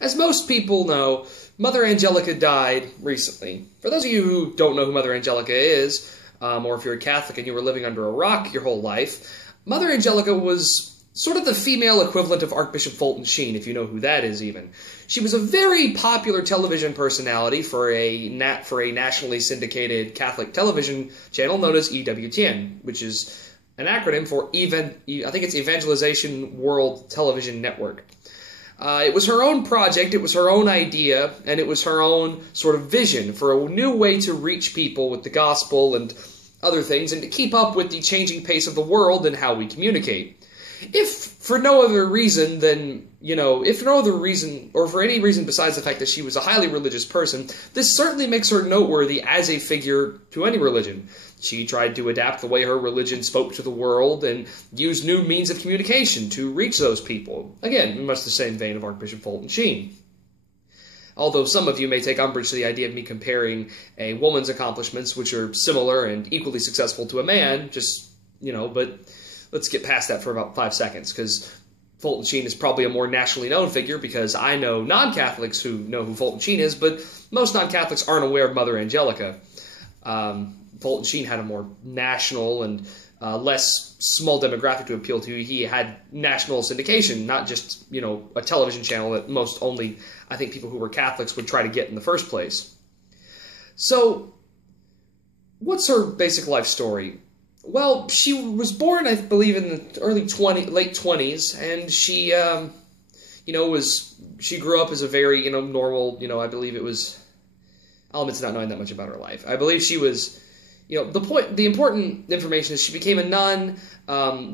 As most people know, Mother Angelica died recently. For those of you who don't know who Mother Angelica is, or if you're a Catholic and you were living under a rock your whole life, Mother Angelica was sort of the female equivalent of Archbishop Fulton Sheen, if you know who that is even. She was a very popular television personality for a nationally syndicated Catholic television channel known as EWTN, which is an acronym for I think it's Evangelization World Television Network. It was her own project, it was her own idea, and it was her own sort of vision for a new way to reach people with the gospel and other things, and to keep up with the changing pace of the world and how we communicate. If for no other reason than, if for no other reason, or for any reason besides the fact that she was a highly religious person, this certainly makes her noteworthy as a figure to any religion. She tried to adapt the way her religion spoke to the world and use new means of communication to reach those people. Again, in much the same vein of Archbishop Fulton Sheen. Although some of you may take umbrage to the idea of me comparing a woman's accomplishments, which are similar and equally successful to a man, but let's get past that for about 5 seconds, because Fulton Sheen is probably a more nationally known figure, because I know non-Catholics who know who Fulton Sheen is, but most non-Catholics aren't aware of Mother Angelica. Fulton Sheen had a more national and less small demographic to appeal to. He had national syndication, not just, a television channel that most only, I think, people who were Catholics would try to get in the first place. So, what's her basic life story? Well, she was born, I believe, in the late 20s, and she, she grew up as a very, normal, I believe it was, I'll admit to not knowing that much about her life. I believe she was, the important information is she became a nun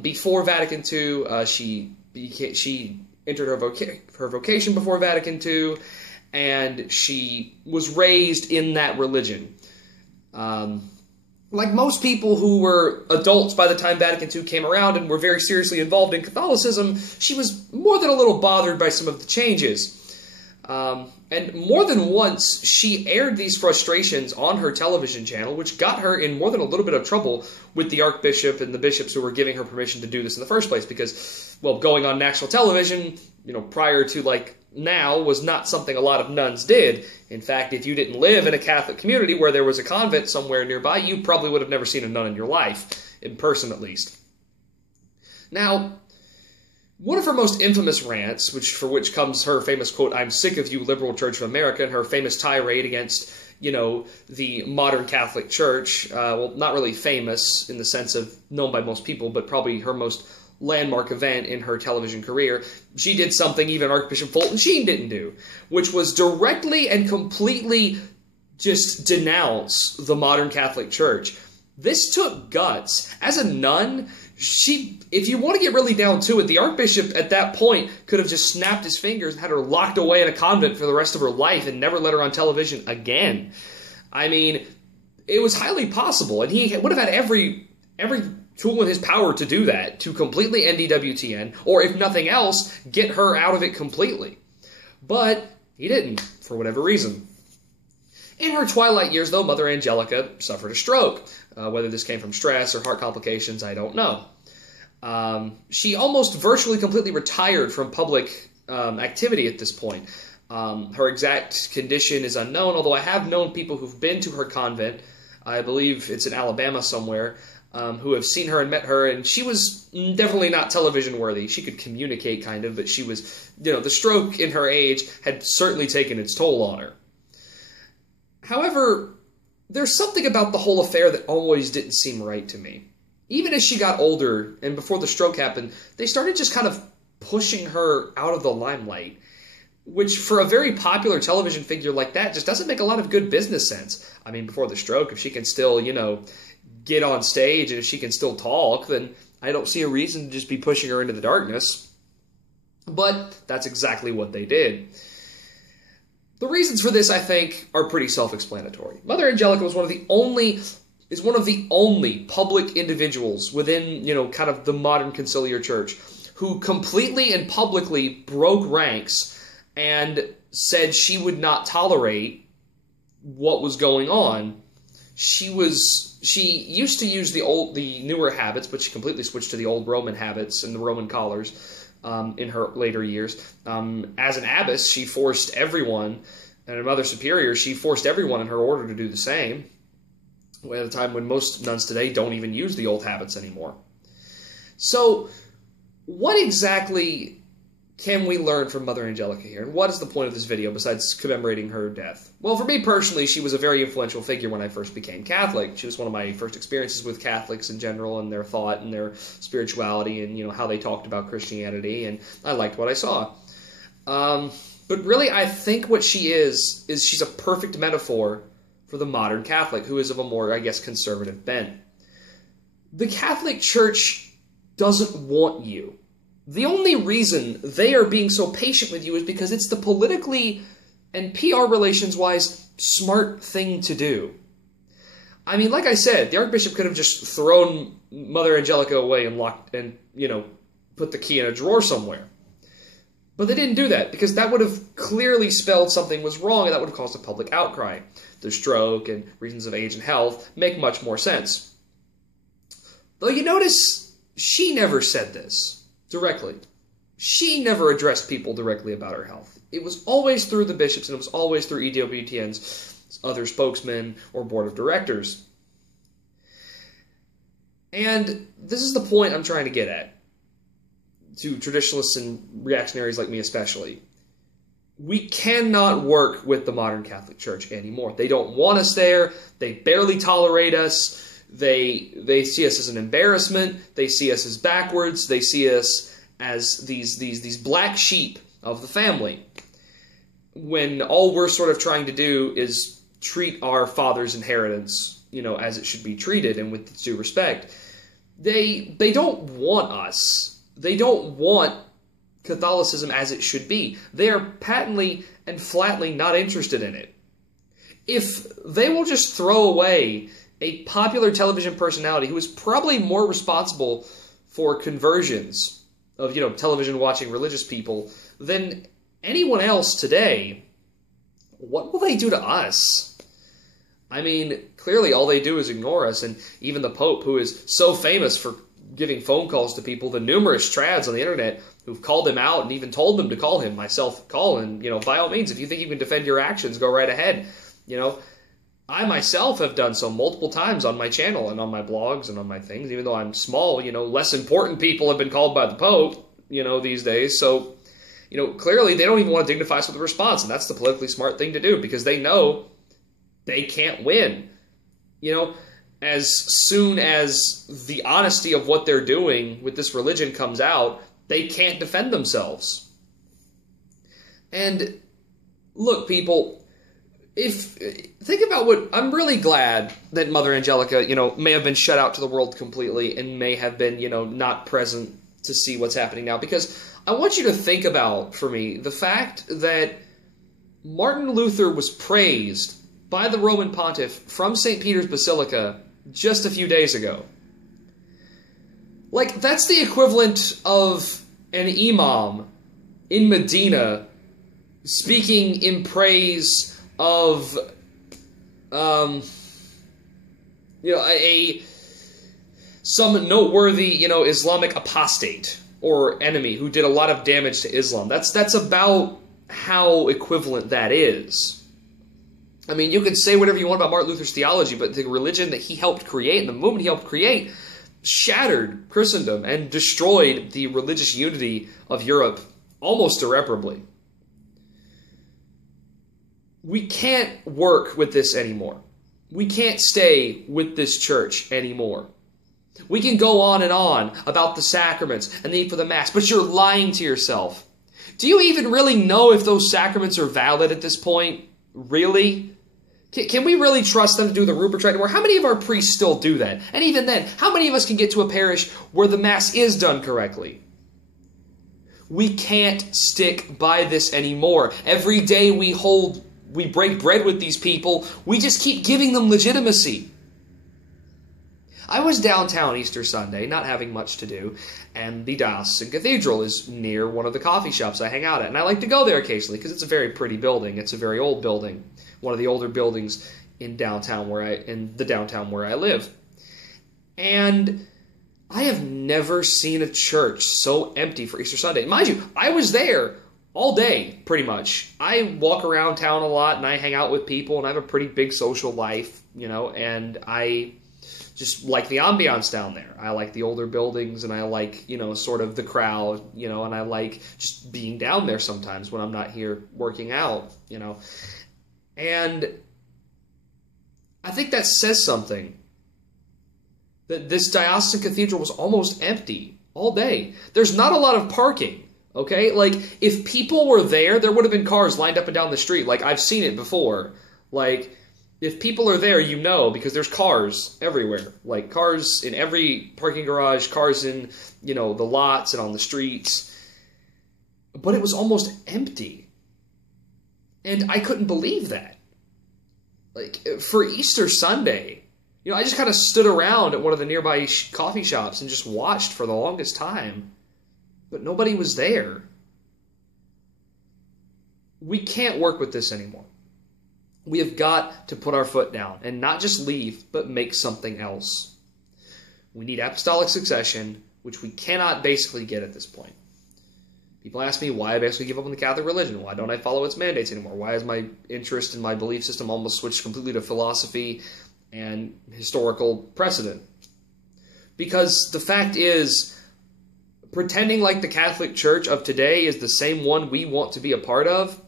before Vatican II. She entered her vocation before Vatican II, and she was raised in that religion. Like most people who were adults by the time Vatican II came around and were very seriously involved in Catholicism, she was more than a little bothered by some of the changes. And more than once, she aired these frustrations on her television channel, which got her in more than a little bit of trouble with the Archbishop and the bishops who were giving her permission to do this in the first place, because, well, going on national television, prior to, now, was not something a lot of nuns did. In fact, if you didn't live in a Catholic community where there was a convent somewhere nearby, you probably would have never seen a nun in your life, in person at least. Now, one of her most infamous rants, for which comes her famous quote, "I'm sick of you, liberal Church of America," and her famous tirade against, the modern Catholic Church. Well, not really famous in the sense of known by most people, but probably her most landmark event in her television career. She did something even Archbishop Fulton Sheen didn't do, which was directly and completely just denounce the modern Catholic Church. This took guts. As a nun, if you want to get really down to it, the Archbishop at that point could have just snapped his fingers and had her locked away in a convent for the rest of her life and never let her on television again. I mean, it was highly possible, and he would have had every tool in his power to do that, to completely end EWTN, or if nothing else, get her out of it completely. But he didn't, for whatever reason. In her twilight years, though, Mother Angelica suffered a stroke. Whether this came from stress or heart complications, I don't know. She almost virtually completely retired from public activity at this point. Her exact condition is unknown, although I have known people who've been to her convent, I believe it's in Alabama somewhere, who have seen her and met her, and she was definitely not television worthy. She could communicate, kind of, but she was, the stroke in her age had certainly taken its toll on her. However, there's something about the whole affair that always didn't seem right to me. Even as she got older, and before the stroke happened, they started just kind of pushing her out of the limelight, which for a very popular television figure like that just doesn't make a lot of good business sense. I mean, before the stroke, if she can still, get on stage and if she can still talk, then I don't see a reason to just be pushing her into the darkness. But that's exactly what they did. The reasons for this, I think, are pretty self-explanatory. Mother Angelica is one of the only public individuals within, kind of the modern conciliar church who completely and publicly broke ranks and said she would not tolerate what was going on. She used to use the newer habits, but she completely switched to the old Roman habits and the Roman collars. in her later years. As an abbess, she forced everyone, and a Mother Superior, she forced everyone in her order to do the same, at a time when most nuns today don't even use the old habits anymore. So, what exactly can we learn from Mother Angelica here? And what is the point of this video besides commemorating her death? Well, for me personally, she was a very influential figure when I first became Catholic. She was one of my first experiences with Catholics in general and their thought and their spirituality and, how they talked about Christianity, and I liked what I saw. But really, I think what she is she's a perfect metaphor for the modern Catholic, who is of a more, I guess, conservative bent. The Catholic Church doesn't want you. The only reason they are being so patient with you is because it's the politically and PR relations-wise smart thing to do. I mean, like I said, the Archbishop could have just thrown Mother Angelica away and locked and, put the key in a drawer somewhere. But they didn't do that, because that would have clearly spelled something was wrong, and that would have caused a public outcry. The stroke and reasons of age and health make much more sense. Though you notice, she never said this directly. She never addressed people directly about her health. It was always through the bishops, and it was always through EWTN's other spokesmen or board of directors. And this is the point I'm trying to get at, to traditionalists and reactionaries like me especially. We cannot work with the modern Catholic Church anymore. They don't want us there. They barely tolerate us. They see us as an embarrassment. They see us as backwards. They see us as these black sheep of the family, when all we're sort of trying to do is treat our father's inheritance, as it should be treated and with due respect. They don't want us. They don't want Catholicism as it should be. They are patently and flatly not interested in it. If they will just throw away a popular television personality who is probably more responsible for conversions of, television watching religious people than anyone else today, what will they do to us? I mean, clearly all they do is ignore us, and even the Pope, who is so famous for giving phone calls to people, the numerous trads on the internet who've called him out and even told them to call him, myself call, and, by all means, if you think you can defend your actions, go right ahead. I myself have done so multiple times on my channel and on my blogs and on my things, even though I'm small, less important people have been called by the Pope, these days. So, clearly they don't even want to dignify us with a response, and that's the politically smart thing to do, because they know they can't win. As soon as the honesty of what they're doing with this religion comes out, they can't defend themselves. And look, people, think about what, I'm really glad that Mother Angelica, may have been shut out to the world completely and may have been, not present to see what's happening now, because I want you to think about, for me, the fact that Martin Luther was praised by the Roman Pontiff from St. Peter's Basilica just a few days ago. Like, that's the equivalent of an imam in Medina speaking in praise of, some noteworthy, Islamic apostate or enemy who did a lot of damage to Islam. That's about how equivalent that is. I mean, you can say whatever you want about Martin Luther's theology, but the religion that he helped create and the movement he helped create shattered Christendom and destroyed the religious unity of Europe almost irreparably. We can't work with this anymore. We can't stay with this church anymore. We can go on and on about the sacraments and the need for the Mass, but you're lying to yourself. Do you even really know if those sacraments are valid at this point? Really? Can we really trust them to do the Ruperts anymore? How many of our priests still do that? And even then, how many of us can get to a parish where the Mass is done correctly? We can't stick by this anymore. Every day we break bread with these people, we just keep giving them legitimacy. I was downtown Easter Sunday, not having much to do, and the Diocesan Cathedral is near one of the coffee shops I hang out at, and I like to go there occasionally because it's a very pretty building. It's a very old building, one of the older buildings in the downtown where I live. And I have never seen a church so empty for Easter Sunday. Mind you, I was there all day, pretty much. I walk around town a lot, and I hang out with people, and I have a pretty big social life, and I just like the ambiance down there. I like the older buildings, and I like, sort of the crowd, and I like just being down there sometimes when I'm not here working out, And I think that says something. That this diocesan cathedral was almost empty all day. There's not a lot of parking, okay? Like, if people were there, there would have been cars lined up and down the street. Like, I've seen it before. Like, if people are there, because there's cars everywhere. Like, cars in every parking garage, cars in, the lots and on the streets. But it was almost empty. And I couldn't believe that. Like, for Easter Sunday, I just kind of stood around at one of the nearby coffee shops and just watched for the longest time. But nobody was there. We can't work with this anymore. We have got to put our foot down and not just leave, but make something else. We need apostolic succession, which we cannot basically get at this point. People ask me why I basically give up on the Catholic religion. Why don't I follow its mandates anymore? Why is my interest in my belief system almost switched completely to philosophy and historical precedent? Because the fact is, pretending like the Catholic Church of today is the same one we want to be a part of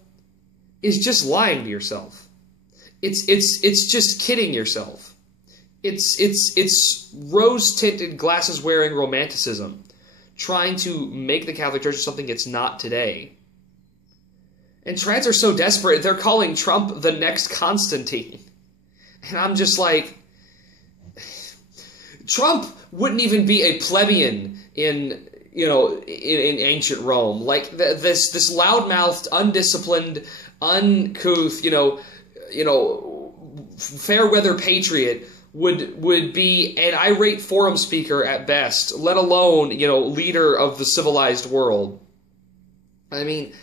is just lying to yourself. It's just kidding yourself. It's rose-tinted glasses-wearing romanticism, trying to make the Catholic Church something it's not today. And trads are so desperate, they're calling Trump the next Constantine. And I'm just like, Trump wouldn't even be a plebeian in ancient Rome. Like this loudmouthed, undisciplined, uncouth, fair weather patriot would be an irate forum speaker at best, let alone, leader of the civilized world. I mean,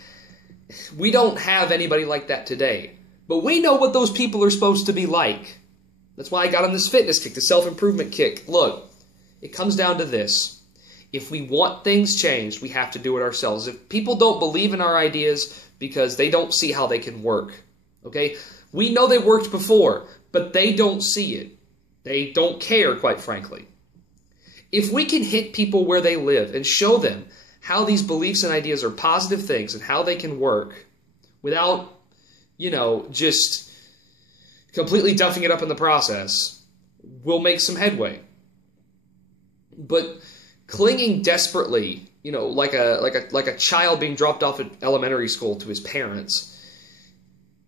we don't have anybody like that today. But we know what those people are supposed to be like. That's why I got on this fitness kick, the self-improvement kick. Look, it comes down to this. If we want things changed, we have to do it ourselves. If people don't believe in our ideas because they don't see how they can work, okay? We know they worked before, but they don't see it. They don't care, quite frankly. If we can hit people where they live and show them how these beliefs and ideas are positive things and how they can work without just completely duffing it up in the process, we'll make some headway. But clinging desperately, like a child being dropped off at elementary school to his parents,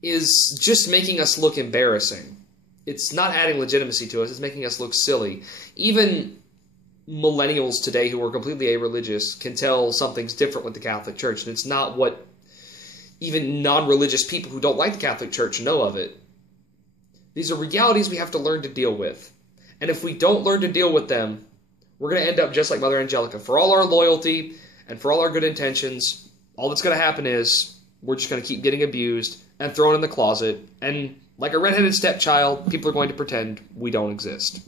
is just making us look embarrassing. It's not adding legitimacy to us, it's making us look silly. Even millennials today who are completely irreligious can tell something's different with the Catholic Church, and it's not what even non-religious people who don't like the Catholic Church know of it. These are realities we have to learn to deal with. And if we don't learn to deal with them, we're going to end up just like Mother Angelica. For all our loyalty and for all our good intentions, all that's going to happen is we're just going to keep getting abused and thrown in the closet. And like a redheaded stepchild, people are going to pretend we don't exist.